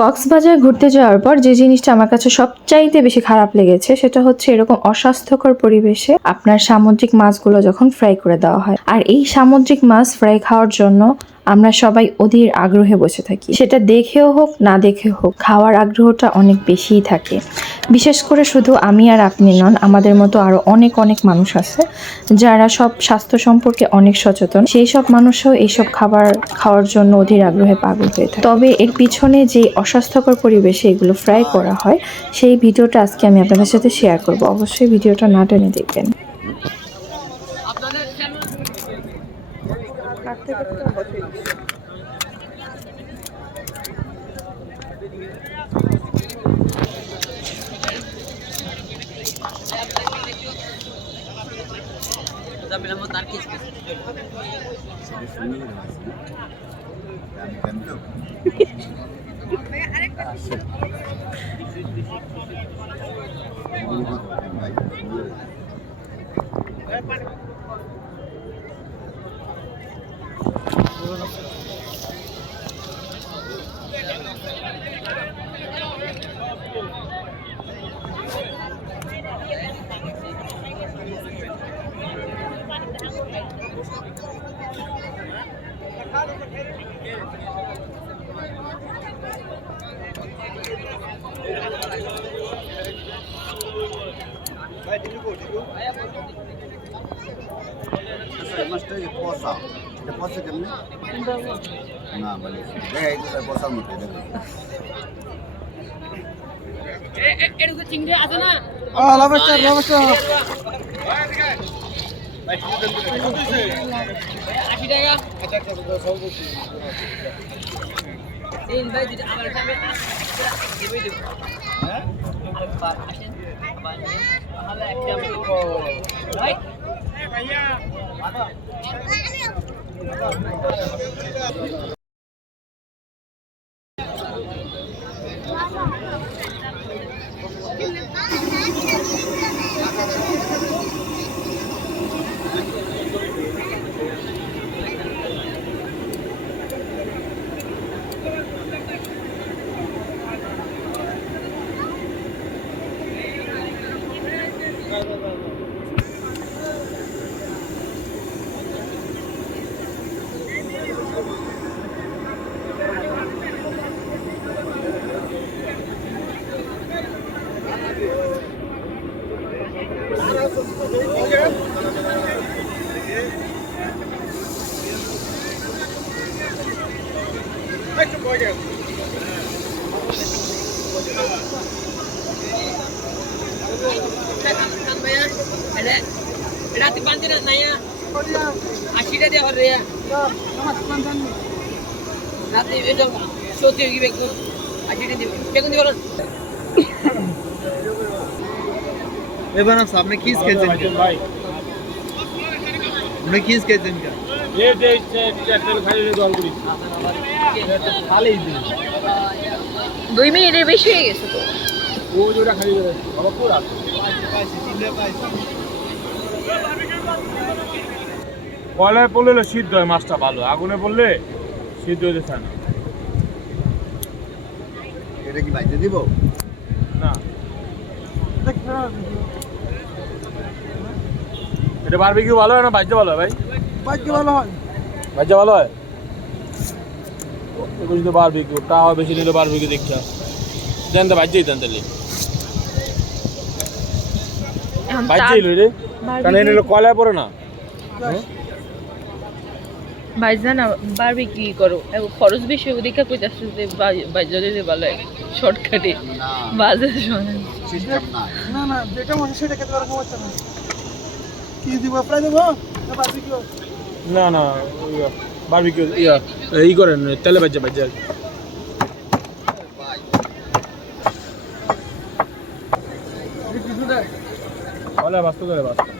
কক্সবাজার ঘুরতে যাওয়ার পর যে জিনিসটা আমার কাছে সবচাইতে বেশি খারাপ লেগেছে সেটা হচ্ছে এরকম অস্বাস্থ্যকর পরিবেশে আপনার সামুদ্রিক মাছগুলো যখন ফ্রাই করে দেওয়া হয়। আর এই সামুদ্রিক মাছ ফ্রাই খাওয়ার জন্য আমরা সবাই অধীর আগ্রহে বসে থাকি, সেটা দেখেও হোক না দেখেও হোক খাওয়ার আগ্রহটা অনেক বেশিই থাকে। বিশেষ করে শুধু আমি আর আপনি নন, আমাদের মতো আরো অনেক অনেক মানুষ আছে যারা সব স্বাস্থ্য সম্পর্কে অনেক সচেতন। সেই সব মানুষও এইসব খাবার খাওয়ার জন্য অধীর আগ্রহে পাগল হয়ে থাকে। তবে এর পিছনে যে অস্বাস্থ্যকর পরিবেশে এগুলো ফ্রাই করা হয় সেই ভিডিওটা আজকে আমি আপনাদের সাথে শেয়ার করব। অবশ্যই ভিডিওটা না টেনে দেখবেন। মাছটা যে পচা, এটা পচা কেমনি? না বলে দেখা এই তো পচার মতো দেখো। এরকম চিংড়ি আছে না? লাভাস্টার লাভাস্টার 80 টাকা। এই ভাই যদি আমার সামনে দেবই দেব। হ্যাঁ? আসেন। তাহলে একটা আমি ভাই ভাইয়া রাতে পাঁচ দিন নাই 80 টাকা দেওয়ার রে রাতে এটা সত্যি কি বেগুন 80 টাকা দিবেন বেগুন দিবেন এবার আপনি কি খেয়েছেন ভাই? আপনি কি খেয়েছেন কা? ये दे ट्रैक्टर खाली ले दौड़ करी খালি দিন 2 মিনিটের বেশি হয়ে গেছে তো वो जोड़ा खाली ले बाबा पूरा কলায় পড়লে সিদ্ধ হয় মাছটা ভালো, আগুনে পড়লে সিদ্ধ হতে চায় না। এটা কি বাইতে দিব? না এটা বারবিকিউ ভালো হয় না ভাজতে ভালো হয় ভাই? বাইতে ভালো হয়। ভাজা ভালো হয়? এগুলো তো বারবিকিউ, টাওয়া বেশি নিলে বারবিকিউ দেখতে দেন তো ভাজতেই দেন তাহলে ভাজতেই রে কারণ এনে কলায় পড়ে না। ভাইজা না বারবিকিউ করো খরচ বেশি দেখা কইতাছে যে ভাইজা দিতে ভালো শর্টকাটে বাজার শোনা সিস্টেম নাই। না না যেটা মনে সেটা খেতে পারবো বাচ্চা না কি দিব ফ্রাই দেবো না বারবিকিউ না না বারবিকিউ ই করেন তেলে ভাজা ভাজা কলায় বাস্তব করে বাস্তব